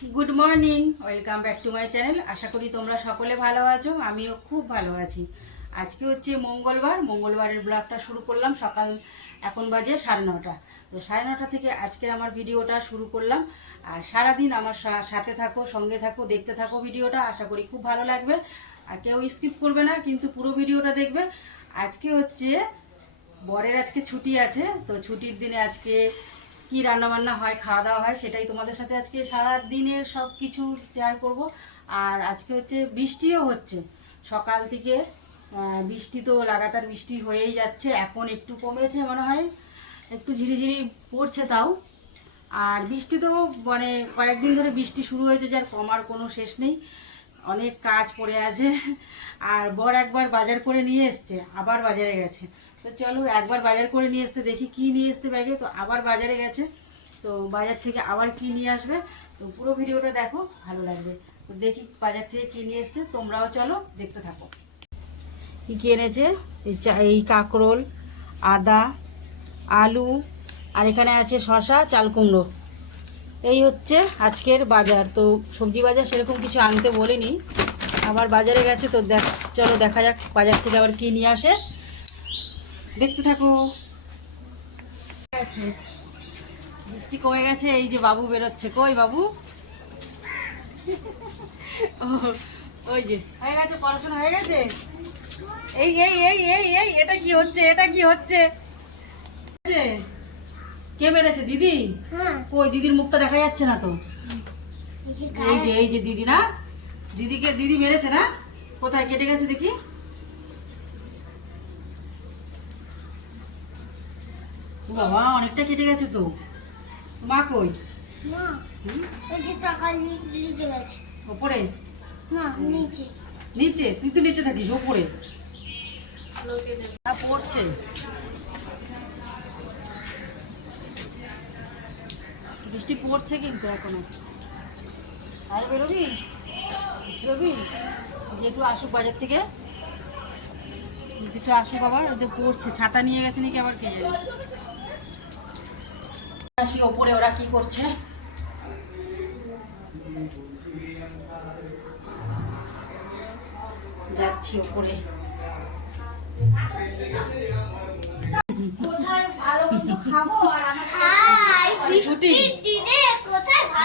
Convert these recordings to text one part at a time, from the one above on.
Good morning, welcome back to my channel. আশা করি তোমরা সকলে ভালো আছো, আমিও খুব ভালো আছি। আজকে হচ্ছে মঙ্গলবারের ব্লগটা শুরু করলাম সকাল, এখন বাজে 9:30। তো 9:30 থেকে আজকের আমার ভিডিওটা শুরু করলাম। আর সারাদিন আমার সাথে থাকো, সঙ্গে থাকো, দেখতে থাকো ভিডিওটা। আশা করি খুব ভালো লাগবে, আর কেউ স্কিপ করবে না, কিন্তু পুরো ভিডিওটা দেখবে। আজকে হচ্ছে বরের আজকে ছুটি আছে, তো ছুটির দিনে আজকে কি রান্নাবান্না হয়, খাওয়া দাওয়া হয়, সেটাই তোমাদের সাথে আজকে সারা দিনের সব কিছু শেয়ার করব। আর আজকে হচ্ছে বৃষ্টিও হচ্ছে সকাল থেকে। বৃষ্টি তো লাগাতার বৃষ্টি হয়েই যাচ্ছে, এখন একটু কমেছে মনে হয়, একটু ঝিরিঝিরি পড়ছে তাও। আর বৃষ্টি তো মানে কয়েকদিন ধরে বৃষ্টি শুরু হয়েছে, যার কমার কোনো শেষ নেই, অনেক কাজ পড়ে আছে। আর বর একবার বাজার করে নিয়ে এসছে, আবার বাজারে গেছে। তো চলো, একবার বাজার করে নিয়ে এসছে, দেখি কি নিয়ে এসছে ব্যাগে। তো আবার বাজারে গেছে, তো বাজার থেকে আবার কি নিয়ে আসবে, তো পুরো ভিডিওটা দেখো, ভালো লাগবে। তো দেখি বাজার থেকে কি নিয়ে এসছে, তোমরাও চলো দেখতে থাকো। কি কি এনেছে, এই কাঁকরোল, আদা, আলু, আর এখানে আছে শসা, চাল কুমড়ো। এই হচ্ছে আজকের বাজার। তো সবজি বাজার সেরকম কিছু আনতে বলিনি, আবার বাজারে গেছে। তো চলো দেখা যাক বাজার থেকে আবার কি নিয়ে আসে, দেখতে থাকো। বৃষ্টি কমে গেছে, এই যে বাবু বেরোচ্ছে। কই বাবু? ওই যে হয়ে গেছে, পড়াশোনা হয়ে গেছে। এই এই এই এই এই এটা কি হচ্ছে, এটা কি হচ্ছে? কে মেরেছে? দিদি? ওই দিদির মুখটা দেখা যাচ্ছে না তো। এই যে দিদি না, দিদি মেরেছে না? কোথায় কেটে গেছে দেখি। বাবা, অনেকটা কেটে গেছে তো। মা কই? ওপরে? নিচে? তুই তো নিচে থাকিস, ওপরে পড়ছে। বৃষ্টি পড়ছে কিন্তু এখনো। আর বেরোবি? যেটু আসুক বাজার থেকে, যেটু আসুক। আবার ওদের পড়ছে, ছাতা নিয়ে গেছে নাকি আবার, কে জানে। আসি ওপরে, ওরা কি করছে। যাচ্ছি ওপরে।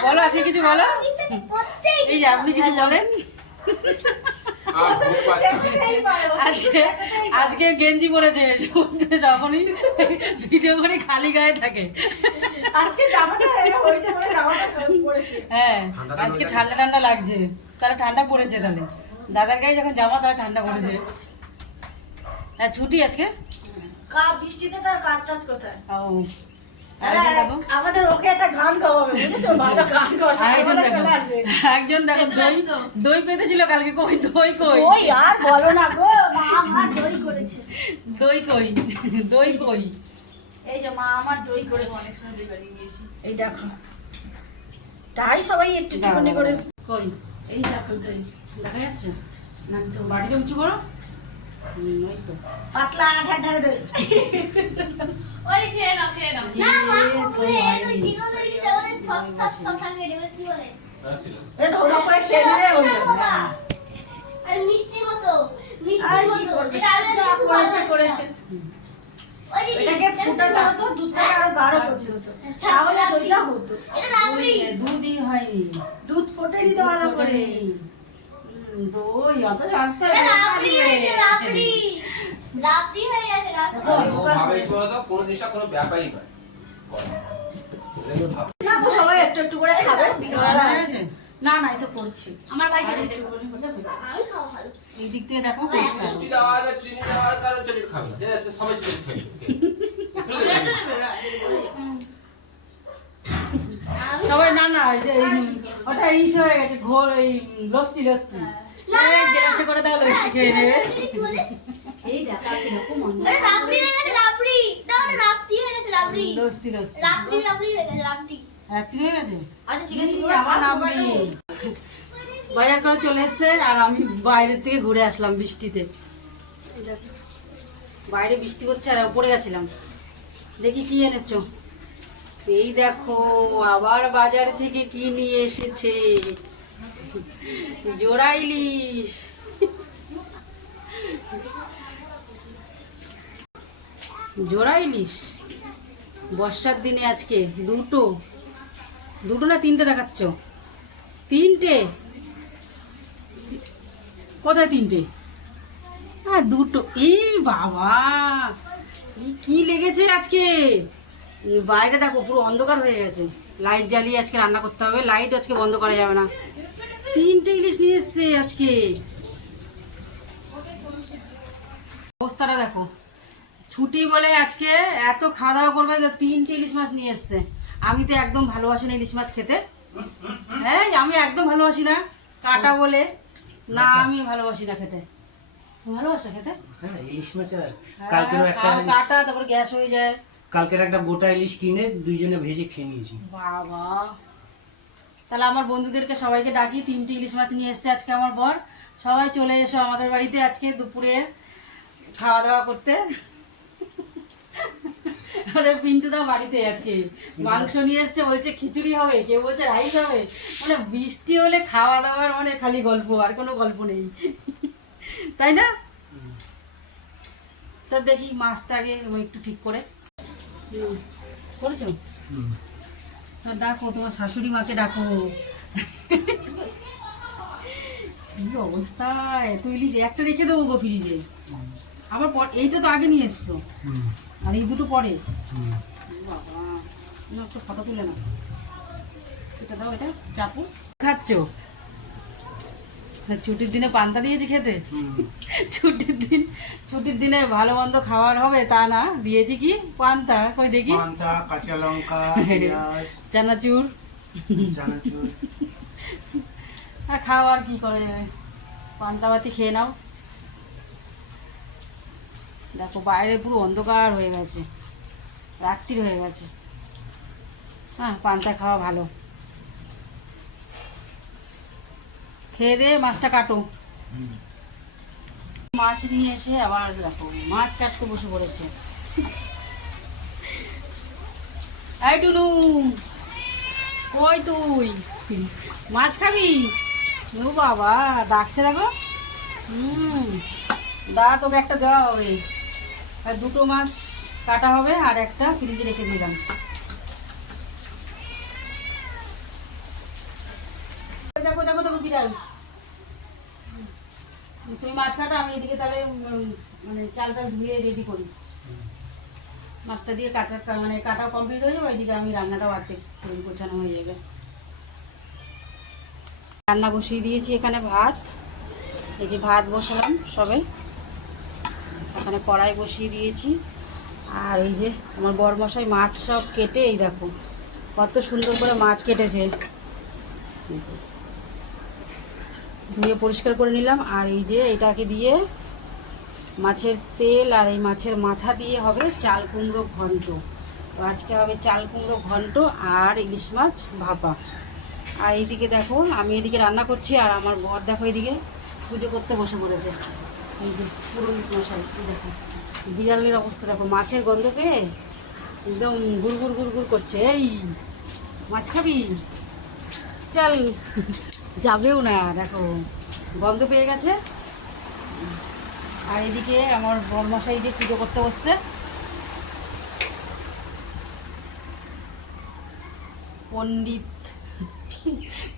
বলো, আছে কিছু বলো। এই যে আপনি কিছু বলেন। আজকে গেঞ্জি পরেছে, যখনই ভিডিও করে খালি গায়ে থাকে। হ্যাঁ, আজকে ঠান্ডা ঠান্ডা লাগছে, তাহলে ঠান্ডা পড়েছে। তাহলে দাদার গায়ে যখন জামা, তাহলে ঠান্ডা পড়েছে। হ্যাঁ, ছুটি আজকে, বৃষ্টিতে তার কাজ টাজ কোথায়? আমাদের ওকে একটা গান গাওয়াবে, বুঝেছো? ভালো গান একজন দেখো দই পেতেছিল কালকে। কই দই? কই আর বলো না গো, মা আমার দই করেছে। দই কই? এই যে মা আমার দই করেছে, এই দেখো। তাই সবাই একটু টিপনি করে। কই? এই দেখো দই দেখা যাচ্ছে না তো। বাড়িটা উঁচু করো। ওই তো পাতলা ঠান্ডা দই। ওই খেয়ে নাও না বাবা, ওই দিনো দই দিতে বলে সস থাকে, এটা কি বলে? এ ঢোলা করে খেয়ে নিলে হলো। আর মিষ্টি মতো এটা আমি করেছে। এটাকে ফুটাতে হতো, দুধটাকে আরো গাঢ় করতে হতো, তাহলে দইটা হতো। এটা রাবড়ি। দুধই হয়নি, দুধ ফোটে দিতে ভালো করে। দই অত রাস্তা এটা রাবড়ি হয়েছে, রাবড়ি হয়ে গেছে, রাবড়ি। ভাবে তো কোনো জিনিসটা কোনো ব্যাপারই নয়। না গো, সবাই একটু একটু করে খাবে। না না, এটা করছি। আমার ভাই যেটা একটু করে আমি খাও ভালো। এই দিক থেকে দেখো পরিষ্কার। মিষ্টি দেওয়া আছে, চিনি দেওয়া আছে, আর চকলেট খাবে না। ঠিক আছে, সবাই চকলেট খাবে। সবাই না ওটা ইস হয়ে গেছে, ঘোর এই লস্যি। গ্লাসে করে দাও, লস্যি খেয়ে নেবে। এই দেখা কিরকম মন। এটা রাবড়ি হয়ে গেছে, রাবড়ি। দাও, এটা রাবড়ি হয়ে গেছে, রাবড়ি। লস্যি রাবড়ি হয়ে গেছে, রাবড়ি। রাত্রি হয়ে গেছে। আচ্ছা ঠিক আছে, আমার নামবি। বাজার করে চলে এসছে, আর আমি বাইরের থেকে ঘুরে আসলাম বৃষ্টিতে। বাইরে বৃষ্টি হচ্ছে, আর উপরে গেছিলাম। দেখি কি এনেছো। এই দেখো আবার বাজার থেকে কি নিয়ে এসেছে, জোড়া ইলিশ। জোড়া ইলিশ বর্ষার দিনে আজকে দুটো না তিনটে দেখাচ্ছ? তিনটে? কোথায় তিনটে? হ্যাঁ দুটো। এই বাবা কি লেগেছে আজকে, বাইরে দেখো পুরো অন্ধকার হয়ে গেছে। লাইট জ্বালিয়ে আজকে রান্না করতে হবে, লাইট আজকে বন্ধ করা যাবে না। তিনটে ইলিশ নিয়ে এসছে আজকে, অবস্থাটা দেখো। ছুটি বলে আজকে এত খাওয়া দাওয়া করবে, তিনটে ইলিশ মাছ নিয়ে এসছে। আমি তো একদম ভালোবাসি না ইলিশ মাছ খেতে, হ্যাঁ আমি একদম ভালোবাসি না, কাটা বলে না, আমি ভালোবাসি না খেতে। ভালোবাসা খেতে? হ্যাঁ ইলিশ মাছ কালকেরও একটা কাটা, তারপর গ্যাস হয়ে যায়। কালকের একটা গোটা ইলিশ কিনে দুইজনে ভেজে খেয়ে নিয়েছি। বাবা, তাহলে আমার বন্ধুদেরকে সবাইকে ডাকি, তিনটে ইলিশ মাছ নিয়ে এসছে আজকে আমার বর। সবাই চলে এসো আমাদের বাড়িতে আজকে দুপুরে খাওয়া দাওয়া করতে। আরে পিন্টু দাও বাড়িতে আজকে মাংস নিয়ে এসছে, বলছে খিচুড়ি হবে, কেউ বলছে রাইস হবে। মানে বৃষ্টি হলে খাওয়া দাওয়ার মানে খালি গল্প, আর কোনো গল্প নেই, তাই না? তো দেখি মাছটা আগে একটু ঠিক করে করেছো। ডাকো তোমার শাশুড়ি মাকে ডাকো। কি অবস্থা, এত ইলিশ একটা রেখে দেবো গো ফ্রিজে। আবার এইটা তো আগে নিয়ে এসছো, আর এই দুটো পরে। বাবা না, একটু ফটো তুলে না, এটা দাও, এটা চাপু। খাচ্ছ? ছুটির দিনে পান্তা দিয়েছি খেতে। ছুটির দিনে ভালো মন্দ খাওয়ার হবে তা না, দিয়েছি কি পান্তা। কই দেখি, পান্তা, কাঁচা লঙ্কা, পেঁয়াজ, চানাচুর। আর খাওয়ার কি করে যাবে, পান্তা ভাতি খেয়ে নাও। দেখো বাইরে পুরো অন্ধকার হয়ে গেছে, রাত্রির হয়ে গেছে। হ্যাঁ পান্তা খাওয়া ভালো। খেয়ে দিয়ে মাছটা কাটো। মাছ নিয়ে এসে আবার দেখো মাছ কাটতে বসে পড়েছে। এই টুনু, কই তুই মাছ খাবি? ও বাবা ডাকছে দেখো। দা তোকে একটা দেওয়া হবে, আর দুটো মাছ কাটা হবে, আর একটা ফ্রিজে রেখে দিলাম। দেখো দেখো দেখো বিড়াল। তুমি মাছ কাটা, আমি এদিকে তাহলে মানে চালটা ধুয়ে রেডি করি। মাছটা দিয়ে কাটাও কমপ্লিট হয়ে যাবে, ওইদিকে আমি রান্নাটাও আর্ধেক গোছানো হয়ে যাবে। রান্না বসিয়ে দিয়েছি এখানে ভাত, এই যে ভাত বসালাম সবে, এখানে কড়াই বসিয়ে দিয়েছি। আর এই যে আমার বরমশাই মাছ সব কেটে, এই দেখো কত সুন্দর করে মাছ কেটেছে, ধুয়ে পরিষ্কার করে নিলাম। আর এই যে এটাকে দিয়ে মাছের তেল আর এই মাছের মাথা দিয়ে হবে চাল কুমড়ো ঘন্ট। তো আজকে হবে চাল কুমড়ো ঘন্ট আর ইলিশ মাছ ভাপা। আর এইদিকে দেখো আমি এদিকে রান্না করছি, আর আমার বর দেখো এদিকে পুজো করতে বসে পড়েছে। এই যে পুরোহিত মশাই, দেখো বিড়ালের অবস্থা দেখো, মাছের গন্ধ পেয়ে একদম গুড় গুড় করছে। এই মাছ খাবি? চল, যাবেও না, দেখো গন্ধ পেয়ে গেছে। আর এদিকে আমার বরমশাই যে পুজো করতে বসছে,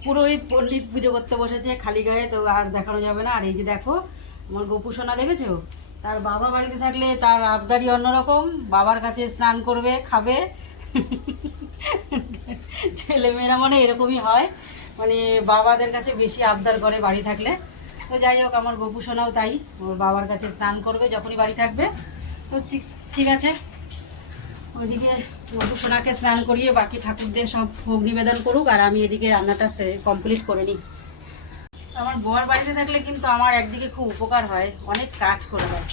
পুরোহিত পণ্ডিত পুজো করতে বসেছে খালি গায়ে, তো আর দেখানো যাবে না। আর এই যে দেখো আমার গোপু সোনা, দেখেছো? তার বাবা বাড়িতে থাকলে তার আবদারি অন্যরকম, বাবার কাছে স্নান করবে, খাবে। ছেলেমেয়েরা মানে এরকমই হয়, মানে বাবাদের কাছে বেশি আবদার করে বাড়ি থাকলে। তো যাই হোক আমার গোপু সোনাও তাই, ওর বাবার কাছে স্নান করবে যখনই বাড়ি থাকবে। তো ঠিক আছে, ওইদিকে গোপু সোনাকে স্নান করিয়ে বাকি ঠাকুরদের সব ভোগ নিবেদন করুক, আর আমি এদিকে রান্নাটা কমপ্লিট করে নিই। আমার বর বাড়িতে থাকলে কিন্তু আমার একদিকে খুব উপকার হয়, অনেক কাজ করে দেয়।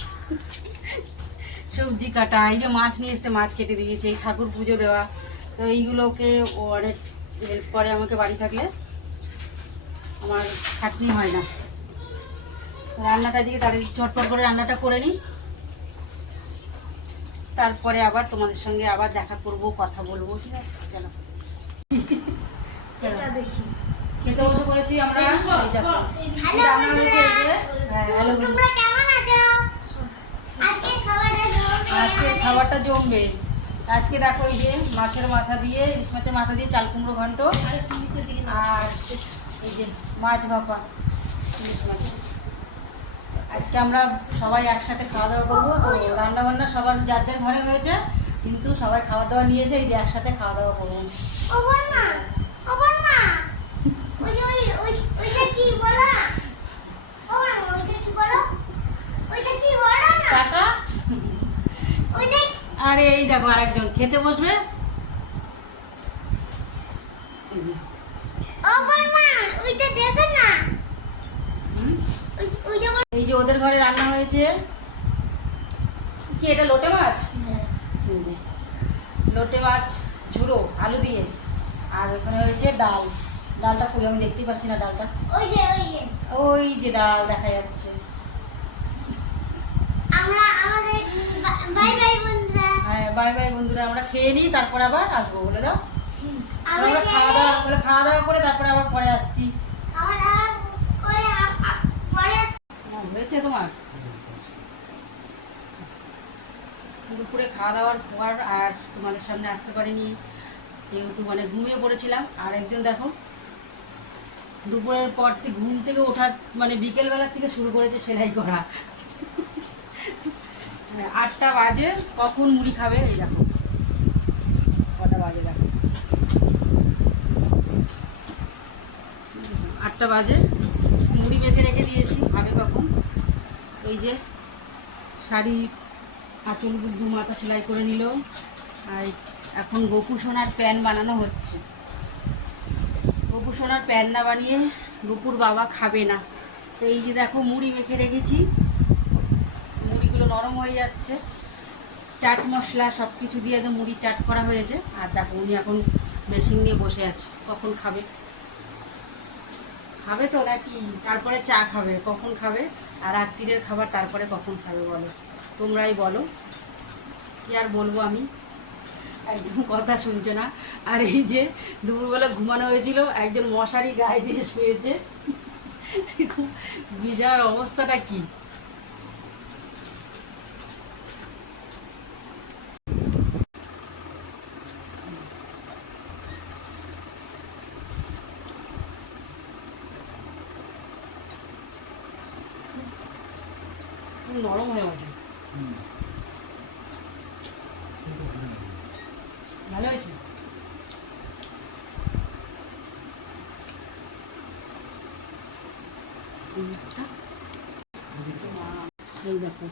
সবজি কাটা, এই যে মাছ নিয়ে এসছে মাছ কেটে দিয়েছে, এই ঠাকুর পুজো দেওয়া, তো এইগুলোকে ও অনেক হেল্প করে আমাকে বাড়ি থাকলে, আমার খাটনি হয় না। রান্নাটা দিকে তাদের চটপট করে রান্নাটা করে নিই। তারপরে আবার তোমাদের সঙ্গে আবার দেখা করব, কথা বলবো, ঠিক আছে? চলো এটা দেখি। খেতে বসে পড়েছি আমরা। এই দেখো হ্যালো রান্না হয়েছে এই যে। হ্যাঁ, হ্যালো বন্ধু। তোমরা কেমন আছো? আজকে খাবারটা জমবে। আজকে খাবারটা জমবে। আজকে দেখো এই যে মাছের মাথা দিয়ে, ইলিশ মাছের মাথা দিয়ে চাল কুমড়ো ঘন্ট, আর এই যে মাছ ভাপা ইলিশ মাছ। আজকে আমরা সবাই একসাথে খাওয়া দাওয়া করবো। তো রান্না বান্না সবার যার যার ঘরে হয়েছে, কিন্তু সবাই খাওয়া দাওয়া নিয়েছে, এই যে একসাথে খাওয়া দাওয়া করবো। ও বর্মা, ও বর্মা, ওইটা কি বলো না? ও বর্মা, ওইটা কি বলো? ওইটা কি বলো না? টাকা। ওইটা আরে এই দেখো আরেকজন খেতে বসবে। ও বর্মা, ওইটা দেখো না। হুম? ওইটা এই যে ওদের ঘরে রান্না হয়েছে কি, এটা লোটে মাছ। এই যে লোটে মাছ ঝুড়ো আলু দিয়ে, আর ওখানে হয়েছে ডাল। ডালটা কই, আমি দেখতেই পাচ্ছি না ডালটা। ওই যে ওই যে ডাল দেখা যাচ্ছে। আমরা আমাদের বাই বাই বন্ধুরা। হ্যাঁ, বাই বাই বন্ধুরা, আমরা খেয়ে নিই, তারপর আবার আসবো, বলে দাও। আমরা আমরা খাওয়া দাওয়া করে তারপরে আবার পরে আসছি। খাওয়া দাওয়া করে পরে হয়েছে তোমার দুপুরে খাওয়া দাওয়ার পর আর তোমাদের সামনে আসতে পারিনি, যেহেতু মানে ঘুমিয়ে পড়েছিলাম। আর একজন দেখো দুপুরের পর থেকে ঘুম থেকে ওঠার মানে বিকেলবেলা থেকে শুরু করেছে সেলাই করা। 8টা বাজে, কখন মুড়ি খাবে এই দেখো, কটা বাজে দেখো, 8টা বাজে। মুড়ি বেঁধে রেখে দিয়েছি, খাবে কখন। এই যে শাড়ি আঁচল দু মাথা সেলাই করে নিল। আর এখন গোপু সোনার প্যান বানানো হচ্ছে। গোপু সোনার প্যান না বানিয়ে গোপুর বাবা খাবে না। তো এই যে দেখো মুড়ি মেখে রেখেছি, মুড়িগুলো নরম হয়ে যাচ্ছে। চাট মশলা সব কিছু দিয়ে তো মুড়ি চাট করা হয়েছে। আর দেখো উনি এখন মেশিন নিয়ে বসে আছে, কখন খাবে। খাবে তো নাকি তারপরে চা খাবে, কখন খাবে। আর রাত্রিরের খাবার তারপরে কখন খাবে বলো, তোমরাই বলো। কি আর বলবো আমি, একদম কথা শুনছে না। আর এই যে দুপুরবেলা ঘুমানো হয়েছিল, একজন মশারি গায়ে দিয়ে শুয়েছে। বিজার অবস্থাটা কি। নরম হয়ে গেছে, ভালো হয়েছে। এই দেখো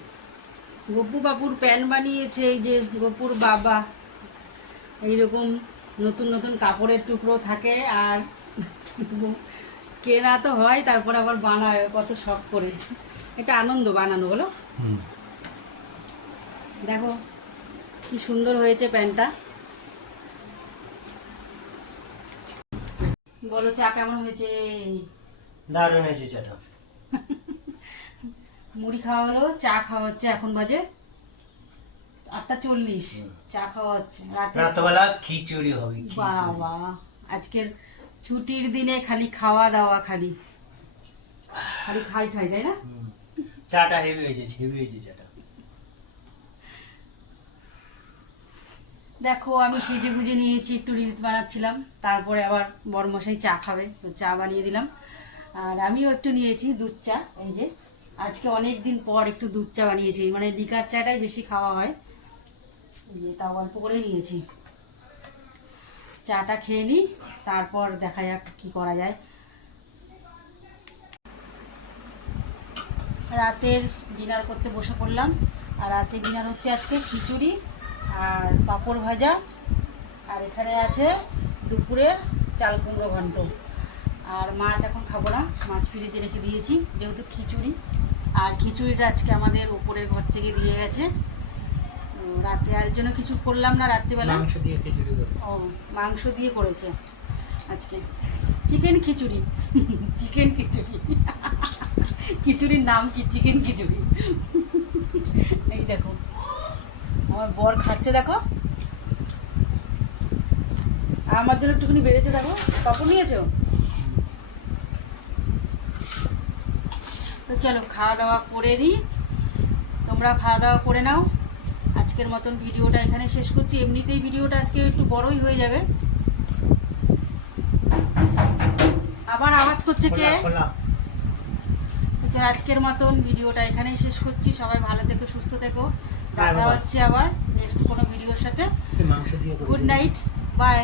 গপু বাবুর প্যান বানিয়েছে, এই যে গপুর বাবা। এইরকম নতুন নতুন কাপড়ের টুকরো থাকে, আর কেনা তো হয়, তারপর আবার বানায় কত শখ করে। এটা আনন্দ বানানো, বলো। দেখো কি সুন্দর হয়েছে প্যান্টটা। বলো চা কেমন হয়েছে? দারুণ হয়েছে চাটা। মুড়ি খাওয়া হলো, চা খাওয়া হচ্ছে। এখন বাজে 8:40, চা খাওয়া হচ্ছে। রাতবেলা খিচুড়ি হবে। বাবা, আজকের ছুটির দিনে খালি খাওয়া দাওয়া, খালি খালি খাই খাই, তাই না? চাটা হেভি হয়েছে, হেভি হয়েছে চাটা। দেখো আমি সেজে গুজে নিয়েছি, একটু রিলস বানাচ্ছিলাম। তারপরে আবার বড়মশাই চা খাবে, তো চা বানিয়ে দিলাম। আর আমিও একটু নিয়েছি দুধ চা। এই যে আজকে অনেক দিন পর একটু দুধ চা বানিয়েছি, মানে লিকার চাটাই বেশি খাওয়া হয়, তাও অল্প করে নিয়েছি। চাটা খেয়ে নিই, তারপর দেখা যাক কি করা যায়। রাতের ডিনার করতে বসে পড়লাম। আর রাতের ডিনার হচ্ছে আজকে খিচুড়ি আর পাঁপড় ভাজা, আর এখানে আছে দুপুরের চাল কুমড়ো ঘন্ট। আর মাছ এখন খাবো না, মাছ ফ্রিজে রেখে দিয়েছি, যেহেতু খিচুড়ি। আর খিচুড়িটা আজকে আমাদের ওপরের ঘর থেকে দিয়ে গেছে। রাতে আর জন্য কিছু করলাম না রাত্রিবেলা। মাংস দিয়ে খিচুড়ি করব। ও, মাংস দিয়ে করেছে আজকে, চিকেন খিচুড়ি। চিকেন খিচুড়ি, খিচুড়ির নাম কি? চিকেন খিচুড়ি। এই দেখো আমার বর খাচ্ছে দেখো, আমার জন্য একটুখানি বেড়েছে দেখো। কখন নিয়েছো? তো চলো খাওয়া দাওয়া করে নিই, তোমরা খাওয়া দাওয়া করে নাও। আজকের মতন ভিডিওটা এখানে শেষ করছি। এমনিতেই ভিডিওটা আজকে একটু বড়ই হয়ে যাবে। আবার আওয়াজ করছে কে? খোলা তো আজকের মতন ভিডিওটা এখানেই শেষ করছি। সবাই ভালো থেকো, সুস্থ থেকো। দেখা বাবা। হচ্ছে আবার নেক্সট কোনো ভিডিওর সাথে। মাংস দিয়ে গুড নাইট, বাই।